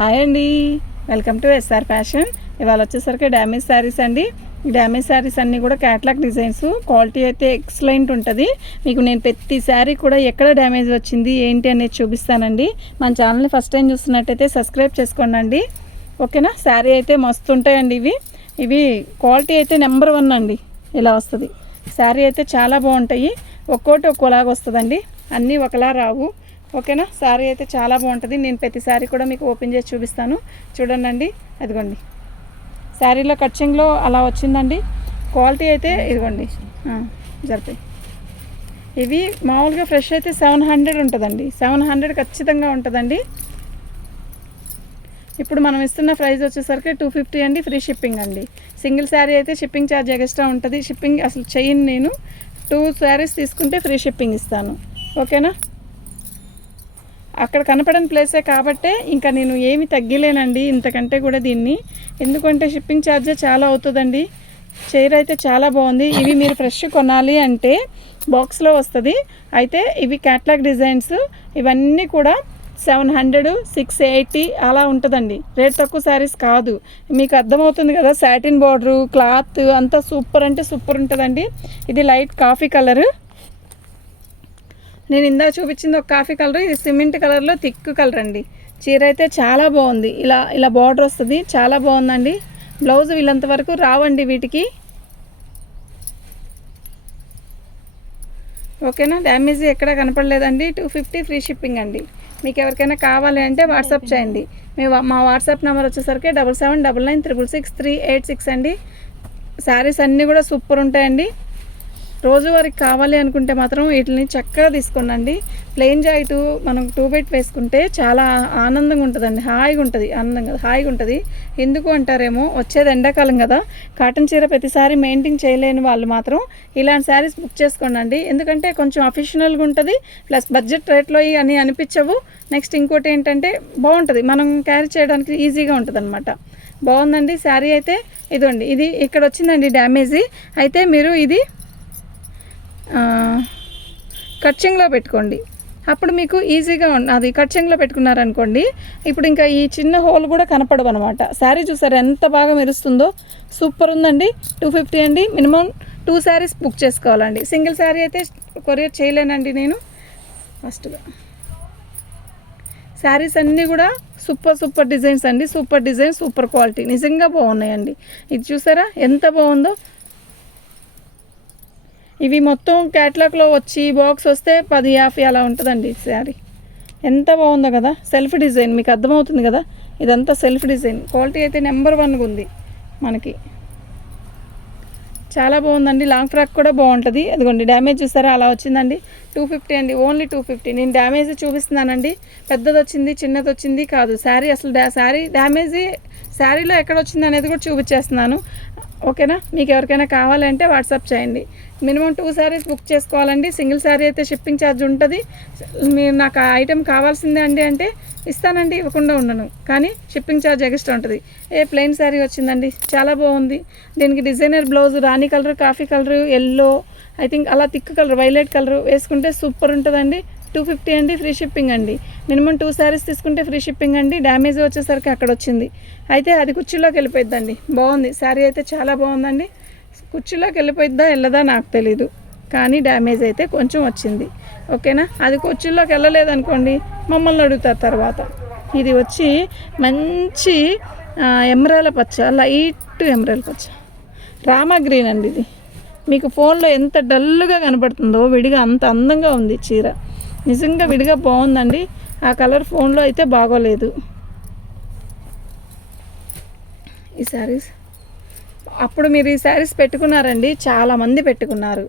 Hi అండి, welcome to SR fashion. ఇవాళ వచ్చేసరికి డ్యామేజ్ శారీస్ అండి. ఈ డ్యామేజ్ శారీస్ అన్నీ కూడా క్యాట్లాగ్ డిజైన్స్, క్వాలిటీ అయితే ఎక్సలెంట్ ఉంటుంది. మీకు నేను ప్రతి శారీ కూడా ఎక్కడ డ్యామేజ్ వచ్చింది ఏంటి అనేది చూపిస్తానండి. మన ఛానల్ని ఫస్ట్ టైం చూస్తున్నట్టయితే సబ్స్క్రైబ్ చేసుకోండి. ఓకేనా. శారీ అయితే మస్తు ఉంటాయండి. ఇవి క్వాలిటీ అయితే నెంబర్ 1 అండి. ఇలా వస్తుంది శారీ అయితే చాలా బాగుంటాయి. ఒక్కోటి ఒక్కోలాగా వస్తుందండి, అన్నీ ఒకలా రావు. ఓకేనా. శారీ అయితే చాలా బాగుంటుంది. నేను ప్రతి శారీ కూడా మీకు ఓపెన్ చేసి చూపిస్తాను. చూడండి, అదిగోండి శారీలో కట్చింగ్లో అలా వచ్చిందండి. క్వాలిటీ అయితే ఇదిగోండి జరిపాయి. ఇవి మామూలుగా ఫ్రెష్ అయితే 700 ఉంటుందండి. 700 ఖచ్చితంగా ఉంటుందండి. ఇప్పుడు మనం ఇస్తున్న ప్రైస్ వచ్చేసరికి 250 అండి. ఫ్రీ షిప్పింగ్ అండి. సింగిల్ శారీ అయితే షిప్పింగ్ ఛార్జ్ ఎక్స్ట్రా ఉంటుంది. షిప్పింగ్ అసలు చేయను నేను. 2 శారీస్ తీసుకుంటే ఫ్రీ షిప్పింగ్ ఇస్తాను. ఓకేనా. అక్కడ కనపడని ప్లేసే కాబట్టే ఇంకా నేను ఏమి తగ్గిలేనండి ఇంతకంటే కూడా దీన్ని. ఎందుకంటే షిప్పింగ్ ఛార్జే చాలా అవుతుందండి. చైర్ అయితే చాలా బాగుంది. ఇవి మీరు ఫ్రెష్ కొనాలి అంటే బాక్స్లో వస్తుంది. అయితే ఇవి క్యాట్లాగ్ డిజైన్స్. ఇవన్నీ కూడా 700, 680 అలా ఉంటుందండి. రేట్ తక్కువ శారీస్ కాదు. మీకు అర్థమవుతుంది కదా. సాటిన్ బార్డరు, క్లాత్ అంతా సూపర్ అంటే సూపర్ ఉంటుందండి. ఇది లైట్ కాఫీ కలరు. నేను ఇందాక చూపించింది ఒక కాఫీ కలర్, ఇది సిమెంట్ కలర్లో థిక్ కలర్ అండి. చీర అయితే చాలా బాగుంది. ఇలా బార్డర్ వస్తుంది, చాలా బాగుందండి. బ్లౌజ్ వీళ్ళంత వరకు రావండి వీటికి. ఓకేనా. డ్యామేజ్ ఎక్కడ కనపడలేదండి. 250 ఫ్రీ షిప్పింగ్ అండి. మీకు ఎవరికైనా కావాలి అంటే వాట్సాప్ చేయండి. మా వాట్సాప్ నెంబర్ వచ్చేసరికి 7799666386 అండి. శారీస్ అన్నీ కూడా సూపర్ ఉంటాయండి. రోజువారికి కావాలి అనుకుంటే మాత్రం వీటిని చక్కగా తీసుకోండి. ప్లెయిన్ జాకెట్ మనం 2 బెట్ వేసుకుంటే చాలా ఆనందంగా ఉంటుందండి. హాయిగా ఉంటుంది. హాయిగా ఉంటుంది. ఎందుకు అంటారేమో, వచ్చేది ఎండాకాలం కదా. కాటన్ చీర ప్రతిసారి మెయింటైన్ చేయలేని వాళ్ళు మాత్రం ఇలాంటి శారీస్ బుక్ చేసుకోండి. ఎందుకంటే కొంచెం అఫిషనల్గా ఉంటుంది, ప్లస్ బడ్జెట్ రేట్లో అని అనిపించవు. నెక్స్ట్ ఇంకోటి ఏంటంటే బాగుంటుంది, మనం క్యారీ చేయడానికి ఈజీగా ఉంటుంది అనమాట. బాగుందండి శారీ అయితే. ఇదండి, ఇది ఇక్కడ వచ్చిందండి డ్యామేజీ. అయితే మీరు ఇది కట్చింగ్లో పెట్టుకోండి. అప్పుడు మీకు ఈజీగా అది కట్చింగ్లో పెట్టుకున్నారనుకోండి, ఇప్పుడు ఇంకా ఈ చిన్న హోల్ కూడా కనపడవు అనమాట. శారీ చూసారు ఎంత బాగా మెరుస్తుందో. సూపర్ ఉందండి. 250 అండి. మినిమం 2 శారీస్ బుక్ చేసుకోవాలండి. సింగిల్ శారీ అయితే కొరియర్ చేయలేనండి నేను. ఫస్ట్గా శారీస్ అన్నీ కూడా సూపర్ డిజైన్స్ అండి. సూపర్ డిజైన్, సూపర్ క్వాలిటీ, నిజంగా బాగున్నాయండి. ఇది చూసారా ఎంత బాగుందో. ఇవి మొత్తం క్యాట్లాగ్లో వచ్చి బాక్స్ వస్తే 1050 అలా ఉంటుందండి శారీ. ఎంత బాగుందో కదా. సెల్ఫ్ డిజైన్, మీకు అర్థమవుతుంది కదా. ఇదంతా సెల్ఫ్ డిజైన్. క్వాలిటీ అయితే నెంబర్ 1గా ఉంది మనకి. చాలా బాగుందండి. లాంగ్ ఫ్రాక్ కూడా బాగుంటుంది. అదిగోండి డ్యామేజ్ చూసారా అలా వచ్చిందండి. 250 అండి. ఓన్లీ 250. నేను డ్యామేజ్ చూపిస్తున్నానండి. పెద్దది వచ్చింది, చిన్నది వచ్చింది కాదు. శారీ అసలు శారీ డ్యామేజ్ శారీలో ఎక్కడ వచ్చింది అనేది కూడా చూపించేస్తున్నాను. ఓకేనా. మీకు ఎవరికైనా కావాలంటే వాట్సాప్ చేయండి. మినిమం 2 శారీస్ బుక్ చేసుకోవాలండి. సింగిల్ శారీ అయితే షిప్పింగ్ ఛార్జ్ ఉంటుంది. మీరు నాకు ఆ ఐటెం కావాల్సిందే అండి అంటే ఇస్తానండి, ఇవ్వకుండా ఉండను. కానీ షిప్పింగ్ ఛార్జ్ ఎక్స్ట్రా ఉంటుంది. ప్లెయిన్ శారీ వచ్చిందండి, చాలా బాగుంది. దీనికి designer blouse, Rani colour, coffee colour, yellow, I think అలా థిక్ కలర్, వైలెట్ కలర్ వేసుకుంటే సూపర్ ఉంటుందండి. 250 అండి. ఫ్రీ షిప్పింగ్ అండి. మినిమం 2 శారీస్ తీసుకుంటే ఫ్రీ షిప్పింగ్ అండి. డ్యామేజ్ వచ్చేసరికి అక్కడ వచ్చింది. అయితే అది కుర్చీలోకి వెళ్ళిపోయిద్దండి. బాగుంది శారీ అయితే, చాలా బాగుందండి. కుర్చీలోకి వెళ్ళిపోయిద్దా వెళ్ళదా నాకు తెలీదు, కానీ డ్యామేజ్ అయితే కొంచెం వచ్చింది. ఓకేనా. అది కుర్చీలోకి వెళ్ళలేదనుకోండి మమ్మల్ని అడుగుతారు తర్వాత. ఇది వచ్చి మంచి ఎమరాల పచ్చ, లైట్ ఎమరాల పచ్చ, రామా గ్రీన్ అండి. ఇది మీకు ఫోన్లో ఎంత డల్గా కనబడుతుందో విడిగా అంత అందంగా ఉంది చీర. నిజంగా విడిగా బాగుందండి. ఆ కలర్ ఫోన్లో అయితే బాగోలేదు. ఈ శారీస్ అప్పుడు మీరు ఈ శారీస్ పెట్టుకున్నారండి, చాలామంది పెట్టుకున్నారు.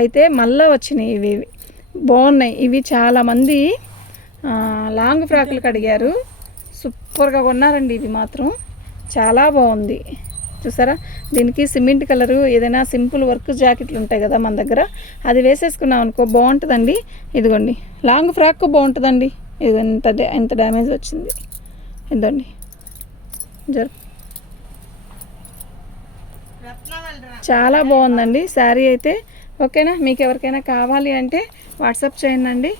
అయితే మళ్ళీ వచ్చినాయి ఇవి బాగున్నాయి. ఇవి చాలామంది లాంగ్ ఫ్రాకులకు అడిగారు. సూపర్గా కొన్నారండి. ఇవి మాత్రం చాలా బాగుంది. చూసారా. దీనికి సిమెంట్ కలరు, ఏదైనా సింపుల్ వర్క్ జాకెట్లు ఉంటాయి కదా మన దగ్గర, అది వేసేసుకున్నాం అనుకో బాగుంటుందండి. ఇదిగోండి లాంగ్ ఫ్రాక్ బాగుంటుందండి. ఇది ఎంత డ్యామేజ్ వచ్చింది ఇదండి. చాలా బాగుందండి శారీ అయితే. ఓకేనా. మీకు ఎవరికైనా కావాలి అంటే వాట్సాప్ చేయండి.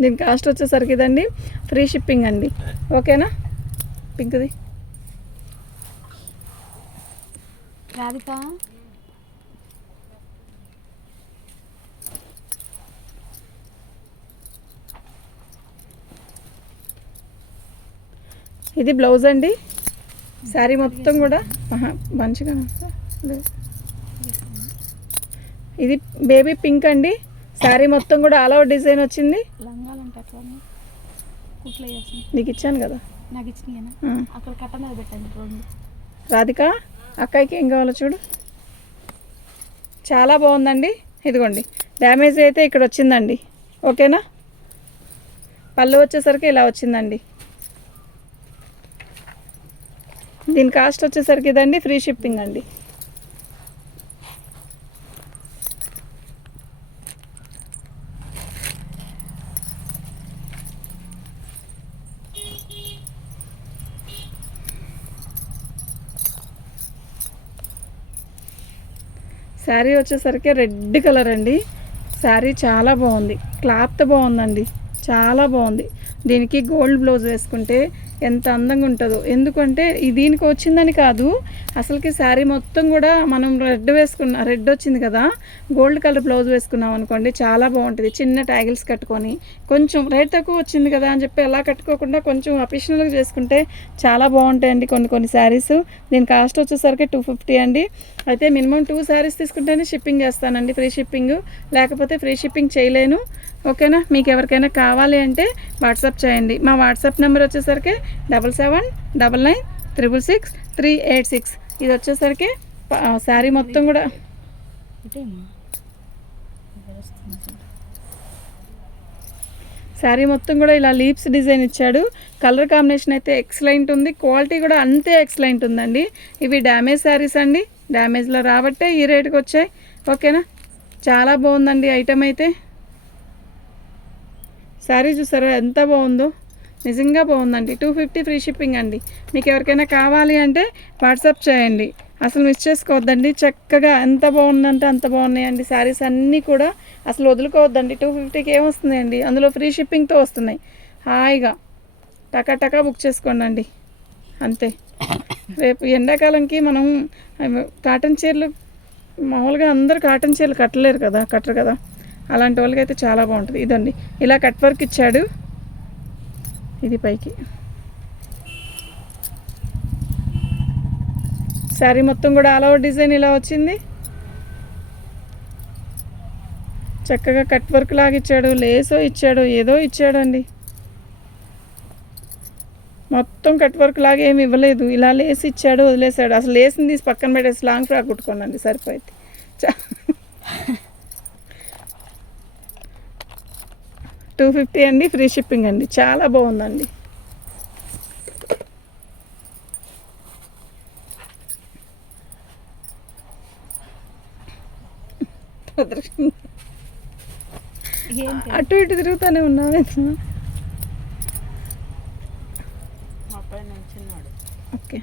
దీని కాస్ట్ వచ్చేసరికి ఇదండి ఫ్రీ షిప్పింగ్ అండి. ఓకేనా? పింక్ది రాధిక ఇది బ్లౌజ్ అండి. శారీ మొత్తం కూడా మంచిగా ఇది బేబీ పింక్ అండి. శారీ మొత్తం కూడా ఆల్ ఓవర్ డిజైన్ వచ్చింది. లంగాలంటే అట్లా కుట్లు నీకు ఇచ్చాను కదా, నాకు ఇచ్చిన అక్కడ కట్ట మీద పెట్టండి రెండు. రాధిక అక్కకి ఏం కావాలో చూడు. చాలా బాగుందండి. ఇదిగోండి డ్యామేజ్ అయితే ఇక్కడ వచ్చిందండి. ఓకేనా? పళ్ళు వచ్చేసరికి ఇలా వచ్చిందండి. దీని కాస్ట్ వచ్చేసరికి ఇదండి ఫ్రీ షిప్పింగ్ అండి. శారీ వచ్చేసరికి రెడ్ కలర్ అండి. శారీ చాలా బాగుంది. క్లాత్ బాగుందండి, చాలా బాగుంది. దీనికి గోల్డ్ బ్లౌజ్ వేసుకుంటే ఎంత అందంగా ఉంటుందో. ఎందుకంటే దీనికి వచ్చిందని కాదు, అసలుకి శారీ మొత్తం కూడా మనం రెడ్ వచ్చింది కదా, గోల్డ్ కలర్ బ్లౌజ్ వేసుకున్నాం అనుకోండి చాలా బాగుంటుంది. చిన్న ట్యాగిల్స్ కట్టుకొని కొంచెం రేట్ తక్కువ వచ్చింది కదా అని చెప్పి అలా కట్టుకోకుండా కొంచెం అఫీషనల్గా చేసుకుంటే చాలా బాగుంటాయండి కొన్ని శారీస్. దీని కాస్ట్ వచ్చేసరికి 250 అండి. అయితే మినిమం 2 శారీస్ తీసుకుంటేనే షిప్పింగ్ చేస్తానండి, ఫ్రీ షిప్పింగ్. లేకపోతే ఫ్రీ షిప్పింగ్ చేయలేను. ఓకేనా? మీకు ఎవరికైనా కావాలి అంటే వాట్సాప్ చేయండి. మా వాట్సాప్ నెంబర్ వచ్చేసరికి 7799666386. ఇది వచ్చేసరికి శారీ మొత్తం కూడా ఇలా లీప్స్ డిజైన్ ఇచ్చాడు. కలర్ కాంబినేషన్ అయితే ఎక్సలెంట్ ఉంది. క్వాలిటీ కూడా అంతే ఎక్సలెంట్ ఉందండి. ఇవి డ్యామేజ్ శారీస్ అండి, డ్యామేజ్లో రాబట్టే ఈ రేటుకి వచ్చాయి. ఓకేనా? చాలా బాగుందండి ఐటమ్ అయితే. శారీ చూసారా ఎంత బాగుందో, నిజంగా బాగుందండి. 250 ఫ్రీ షిప్పింగ్ అండి. మీకు ఎవరికైనా కావాలి అంటే వాట్సాప్ చేయండి, అసలు మిస్ చేసుకోవద్దండి. చక్కగా ఎంత బాగుందంటే అంత బాగున్నాయండి శారీస్ అన్నీ కూడా, అసలు వదులుకోవద్దండి. 250కి ఏమొస్తుందండి, అందులో ఫ్రీ షిప్పింగ్తో వస్తున్నాయి. హాయిగా టకా బుక్ చేసుకోండి అంతే. రేపు ఎండాకాలంకి మనం కాటన్ చీరలు మామూలుగా అందరు కాటన్ చీరలు కట్టరు కదా, అలాంటి వాళ్ళకి అయితే చాలా బాగుంటుంది. ఇదండి ఇలా కట్ వర్క్ ఇచ్చాడు. ఇది పైకి శారీ మొత్తం కూడా ఆల్ ఓవర్ డిజైన్ ఇలా వచ్చింది. చక్కగా కట్ వర్క్ లాగా ఇచ్చాడు, లేసో ఇచ్చాడు, ఏదో ఇచ్చాడండి. మొత్తం కట్ వర్క్ లాగా ఏమి ఇవ్వలేదు, ఇలా లేసి ఇచ్చాడు, వదిలేసాడు. అసలు లేసింది తీసి పక్కన పెట్టేసి లాంగ్ ఫ్రాక్ కుట్టుకోండి సరిపోయింది. 250 అండి, ఫ్రీ షిప్పింగ్ అండి. చాలా బాగుందండి. అటు ఇటు తిరుగుతూనే ఉన్నావే. ఓకే,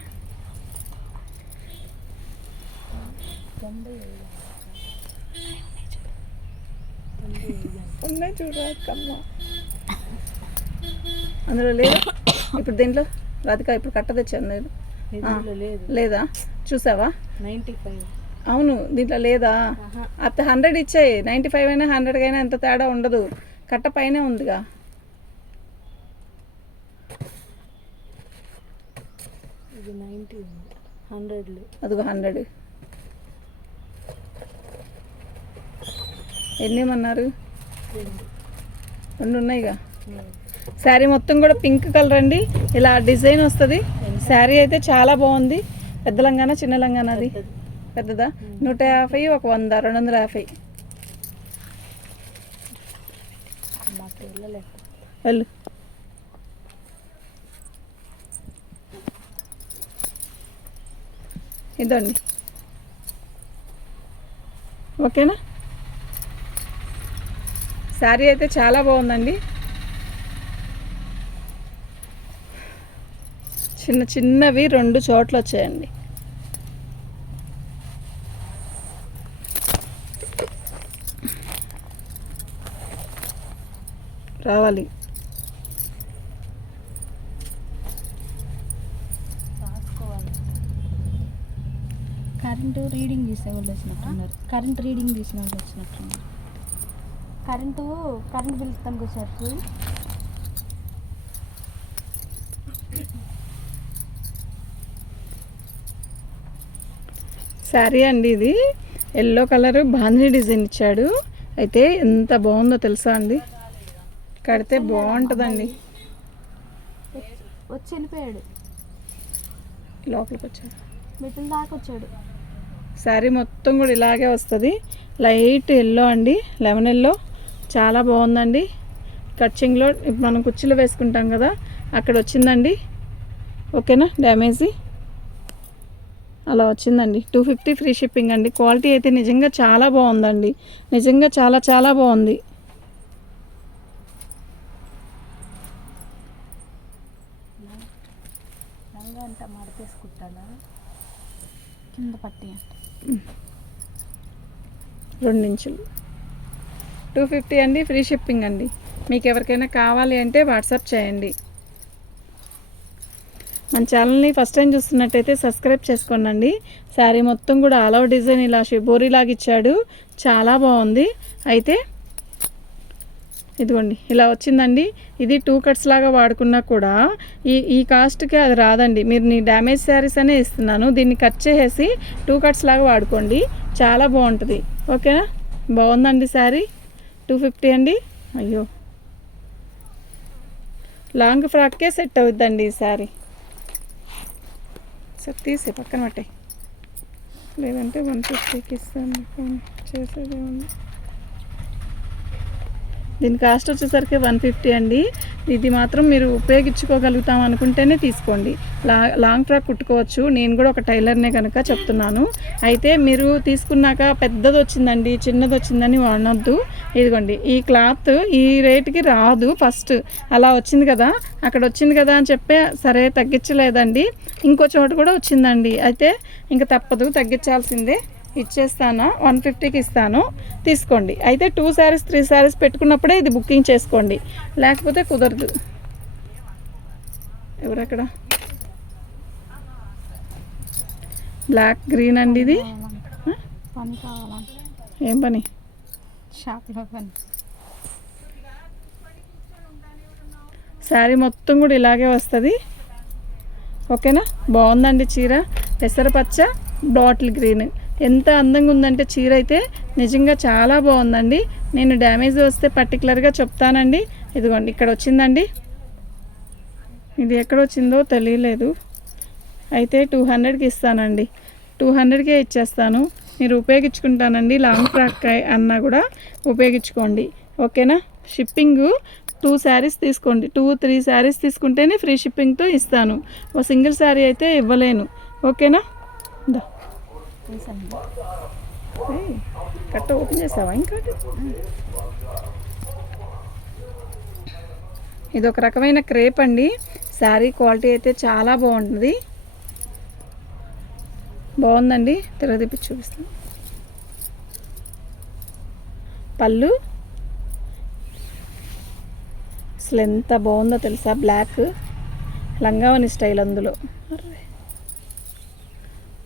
ఉన్నాయి చూడకమ్మ, అందులో లేదా? ఇప్పుడు దీంట్లో రాధిక ఇప్పుడు కట్ట తెచ్చాను లేదు, లేదా చూసావా? 95. అవును, దీంట్లో లేదా? అత్త 100 ఇచ్చాయి. 95 అయినా 100 అయినా ఎంత తేడా ఉండదు. కట్ట పైనే ఉందిగా. ఇది 90, 100. అదిగో 100. ఎన్ని ఇమ్మన్నారు? 2 ఉన్నాయిగా. శారీ మొత్తం కూడా పింక్ కలర్ అండి. ఇలా డిజైన్ వస్తుంది. శారీ అయితే చాలా బాగుంది. పెద్ద లంగానా చిన్న లంగానా? అది పెద్దదా? 150, ఒక 100, 250. వెళ్ళు. ఇదండి, ఓకేనా? శారీ అయితే చాలా బాగుందండి. చిన్నవి 2 చోట్ల వచ్చాయండి. రావాలి. కరెంటు రీడింగ్ తీసే వాళ్ళు వచ్చినట్టున్నారు. కరెంట్ రీడింగ్ తీసిన వాళ్ళు వచ్చినట్టున్నారు. కరెంట్ బిల్ తనకు వచ్చారు. శారీ అండి ఇది ఎల్లో కలర్ బాంధీ డిజైన్ ఇచ్చాడు. అయితే ఎంత బాగుందో తెలుసా అండి, కడితే బాగుంటుందండి. వచ్చి వెళ్ళిపోయాడు, లోపలికి వచ్చాడు, మెట్ల దాకా వచ్చాడు. శారీ మొత్తం కూడా ఇలాగే వస్తుంది. లైట్ ఎల్లో అండి, లెమన్ ఎల్లో, చాలా బాగుందండి. కట్చింగ్లో ఇప్పుడు మనం కుర్చీలో వేసుకుంటాం కదా, అక్కడ వచ్చిందండి. ఓకేనా, డ్యామేజీ అలా వచ్చిందండి. 250 ఫ్రీ షిప్పింగ్ అండి. క్వాలిటీ అయితే నిజంగా చాలా బాగుందండి, నిజంగా చాలా చాలా బాగుంది. అంతా మడతేసుకుంటాడా కింద పట్టి 2 ఇంచులు 250 అండి, ఫ్రీ షిప్పింగ్ అండి. మీకు ఎవరికైనా కావాలి అంటే వాట్సాప్ చేయండి. మన ఛానల్ని ఫస్ట్ టైం చూస్తున్నట్టయితే సబ్స్క్రైబ్ చేసుకోండి. శారీ మొత్తం కూడా ఆల్ ఓవర్ డిజైన్ ఇలా షిబోరీ లాగా ఇచ్చాడు, చాలా బాగుంది. అయితే ఇదిగోండి ఇలా వచ్చిందండి. ఇది 2 కట్స్ లాగా వాడుకున్నా కూడా ఈ కాస్ట్కి అది రాదండి. మీరు నీ డ్యామేజ్ శారీస్ అనే ఇస్తున్నాను, దీన్ని కట్ చేసేసి 2 కట్స్ లాగా వాడుకోండి, చాలా బాగుంటుంది. ఓకేనా, బాగుందండి శారీ. 250 అండి. అయ్యో, లాంగ్ ఫ్రాక్కే సెట్ అవుద్దండి ఈ శారీ. సార్ తీసి పక్కన పట్టాయి, లేదంటే 150కి ఇస్తాను. చేసేది ఉంది. దీని కాస్ట్ వచ్చేసరికి 150 అండి. ఇది మాత్రం మీరు ఉపయోగించుకోగలుగుతాం అనుకుంటేనే తీసుకోండి. లాంగ్ ఫ్రాక్ కుట్టుకోవచ్చు, నేను కూడా ఒక టైలర్నే కనుక చెప్తున్నాను. అయితే మీరు తీసుకున్నాక పెద్దది వచ్చిందండి చిన్నది వచ్చిందని అనొద్దు. ఇదిగోండి ఈ క్లాత్ ఈ రేటుకి రాదు. ఫస్ట్ అలా వచ్చింది కదా, అక్కడ వచ్చింది కదా అని చెప్పే సరే తగ్గించలేదండి. ఇంకో చోట కూడా వచ్చిందండి, అయితే ఇంకా తప్పదు, తగ్గించాల్సిందే. ఇచ్చేస్తాను, 150కి ఇస్తాను, తీసుకోండి. అయితే 2 శారీస్ 3 శారీస్ పెట్టుకున్నప్పుడే ఇది బుకింగ్ చేసుకోండి, లేకపోతే కుదరదు. ఎవరక్కడ? బ్లాక్ గ్రీన్ అండి ఇది. పని కావాలంటే ఏం పని? షాప్లో పని. శారీ మొత్తం కూడా ఇలాగే వస్తుంది. ఓకేనా, బాగుందండి చీర. పెసరపచ్చ బాటిల్ గ్రీన్, ఎంత అందంగా ఉందంటే చీర అయితే నిజంగా చాలా బాగుందండి. నేను డ్యామేజ్ వస్తే పర్టికులర్గా చెప్తానండి. ఇదిగోండి ఇక్కడ వచ్చిందండి, ఇది ఎక్కడ వచ్చిందో తెలియలేదు. అయితే 200కి ఇస్తానండి, 200కే ఇచ్చేస్తాను. మీరు ఉపయోగించుకుంటానండి, లాంగ్ ఫ్రాక్ అన్నా కూడా ఉపయోగించుకోండి. ఓకేనా, షిప్పింగ్ 2 శారీస్ తీసుకోండి, 2-3 శారీస్ తీసుకుంటేనే ఫ్రీ షిప్పింగ్తో ఇస్తాను. ఓ సింగిల్ శారీ అయితే ఇవ్వలేను. ఓకేనా, కట్ట ఓపెన్ చేసావా? ఇంకా ఇది ఒక రకమైన క్రేప్ అండి. శారీ క్వాలిటీ అయితే చాలా బాగుంటుంది, బాగుందండి. తిరగదిప్పి చూపిస్తాను. పళ్ళు అసలు ఎంత బాగుందో తెలుసా, బ్లాక్ లంగావని స్టైల్, అందులో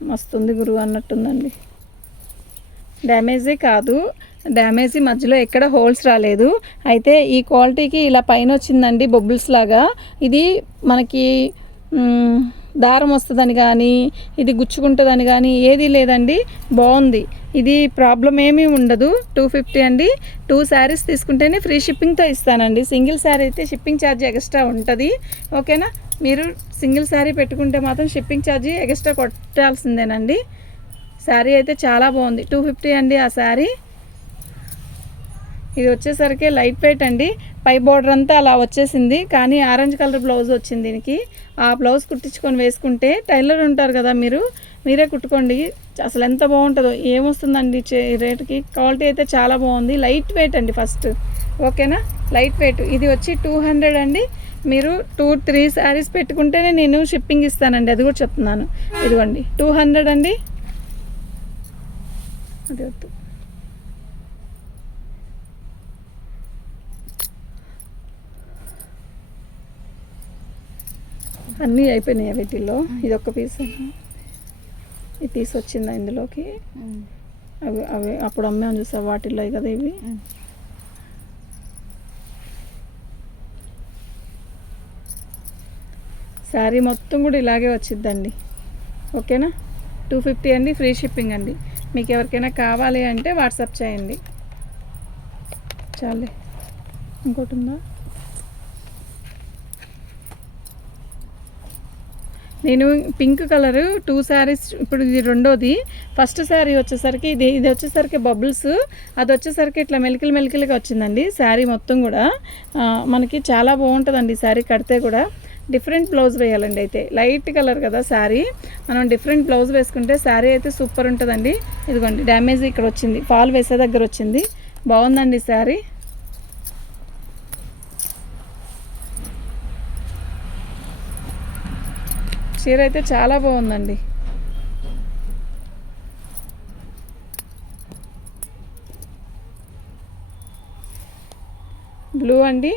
మస్తుంది గురువు అన్నట్టుందండి. డ్యామేజీ కాదు, డ్యామేజీ మధ్యలో ఎక్కడ హోల్స్ రాలేదు. అయితే ఈ క్వాలిటీకి ఇలా పైన వచ్చిందండి బొబ్బుల్స్ లాగా. ఇది మనకి దారం వస్తుందని కానీ ఇది గుచ్చుకుంటుందని కానీ ఏదీ లేదండి, బాగుంది. ఇది ప్రాబ్లం ఏమీ ఉండదు. 250 అండి. 2 శారీస్ తీసుకుంటేనే ఫ్రీ షిప్పింగ్తో ఇస్తానండి. సింగిల్ శారీ అయితే షిప్పింగ్ ఛార్జ్ ఎక్స్ట్రా ఉంటుంది. ఓకేనా, మీరు సింగిల్ శారీ పెట్టుకుంటే మాత్రం షిప్పింగ్ ఛార్జీ ఎక్స్ట్రా కొట్టాల్సిందేనండి. శారీ అయితే చాలా బాగుంది. 250 అండి ఆ శారీ. ఇది వచ్చేసరికి లైట్ వెయిట్ అండి, పై బార్డర్ అంతా అలా వచ్చేసింది, కానీ ఆరెంజ్ కలర్ బ్లౌజ్ వచ్చింది దీనికి. ఆ బ్లౌజ్ కుట్టించుకొని వేసుకుంటే, టైలర్ ఉంటారు కదా మీరే కుట్టుకోండి, అసలు ఎంత బాగుంటుందో. ఏమొస్తుందండి రేటుకి, క్వాలిటీ అయితే చాలా బాగుంది. లైట్ వెయిట్ అండి ఫస్ట్. ఓకేనా, లైట్ వెయిట్. ఇది వచ్చి 200 అండి. మీరు 2-3 శారీస్ పెట్టుకుంటేనే నేను షిప్పింగ్ ఇస్తానండి, అది కూడా చెప్తున్నాను. ఇదిగోండి 200 అండి. అది వద్దు, అన్నీ అయిపోయినాయి వీటిల్లో. ఇది ఒక్క పీస్, ఈ పీస్ వచ్చిందా ఇందులోకి? అవి అవి అప్పుడు అమ్మాం చూసా వాటిల్లో కదా ఇవి. శారీ మొత్తం కూడా ఇలాగే వచ్చిద్దండి. ఓకేనా? 250 అండి, ఫ్రీ షిప్పింగ్ అండి. మీకు ఎవరికైనా కావాలి అంటే వాట్సాప్ చేయండి. చాలే, ఇంకోటి ఉందా? నేను పింక్ కలరు 2 శారీస్, ఇప్పుడు ఇది రెండోది. ఫస్ట్ శారీ వచ్చేసరికి ఇది వచ్చేసరికి బబుల్స్, అది వచ్చేసరికి ఇట్లా మెలికలుగా వచ్చిందండి. శారీ మొత్తం కూడా మనకి చాలా బాగుంటుందండి. శారీ కడితే కూడా డిఫరెంట్ బ్లౌజ్ వేయాలండి. అయితే లైట్ కలర్ కదా శారీ, మనం డిఫరెంట్ బ్లౌజ్ వేసుకుంటే శారీ అయితే సూపర్ ఉంటుందండి. ఇదిగోండి డ్యామేజ్ ఇక్కడ వచ్చింది, ఫాల్ వేసే దగ్గర వచ్చింది. బాగుందండి శారీ. చీర అయితే చాలా బాగుందండి. బ్లూ అండి,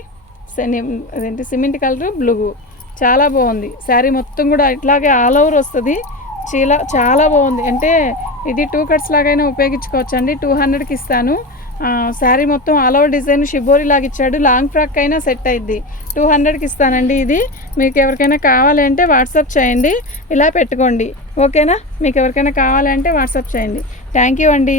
అదేంటి సిమెంట్ కలరు బ్లూ, చాలా బాగుంది. శారీ మొత్తం కూడా ఇట్లాగే ఆల్ ఓవర్ వస్తుంది. చీర చాలా బాగుంది. అంటే ఇది 2 కట్స్ లాగైనా ఉపయోగించుకోవచ్చు అండి. 200కి ఇస్తాను. శారీ మొత్తం ఆల్ ఓవర్ డిజైన్ షిబోరి లాగా ఇచ్చాడు. లాంగ్ ఫ్రాక్ అయినా సెట్ అయింది. 200కి ఇస్తానండి. ఇది మీకు ఎవరికైనా కావాలి అంటే వాట్సాప్ చేయండి, ఇలా పెట్టుకోండి. ఓకేనా? మీకు ఎవరికైనా కావాలి అంటే వాట్సాప్ చేయండి. థ్యాంక్ యూ అండి.